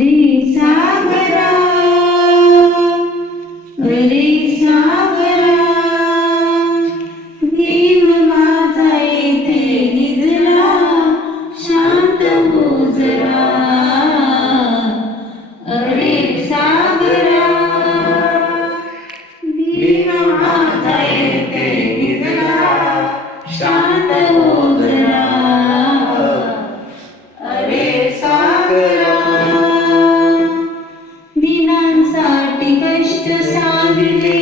हरी सागरा हरी सागरा भीम माझा येथे निजला शांत हो जरा हरी सागरा भीम माझा येथे निजला शांत हो जरा हरी सागरा दिनांसाठी कष्ट सागले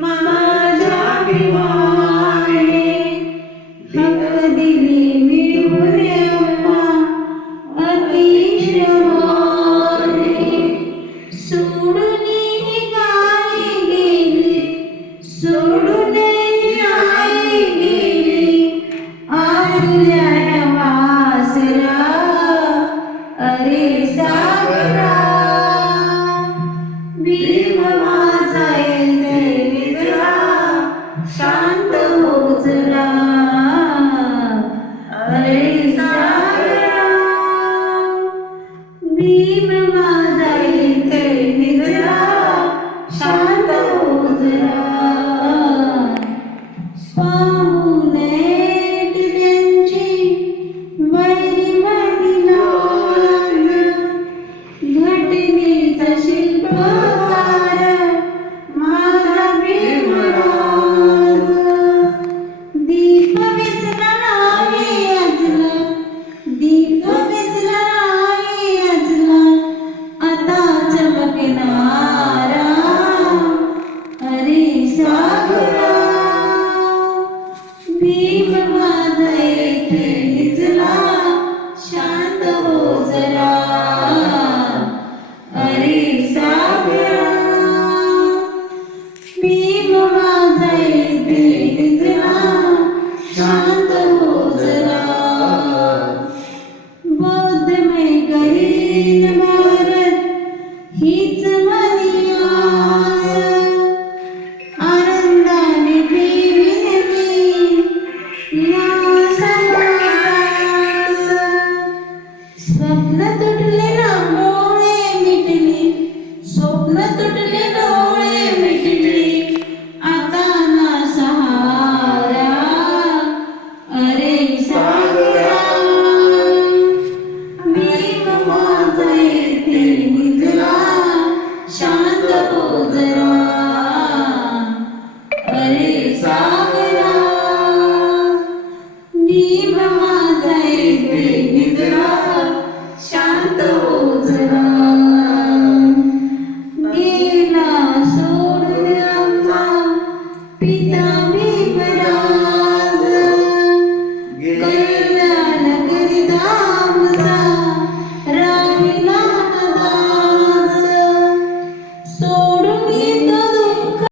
माझ्या भीमाने हक दिली मिळवून अतिशय सोडून गाय गेली सोडून आई गेली आल्या वासरा अरे सागरा भीम माझा येथे निजला शांत हो जरा अरे सागरा भीम माझा येथे निजला शांत हो जरा पाहून त्यांची वैरी महिला घटनेचा शिल्पकार माझा भीमराज दीप विझला नाही अजला दीप विझला नाही अजला आता चमकणारा हरी सागरा भीम माझा येथे निजला शांत हो जरा हरी सागरा भीम माझा येथे निजला शांत हो जरा बौद्ध में गरीब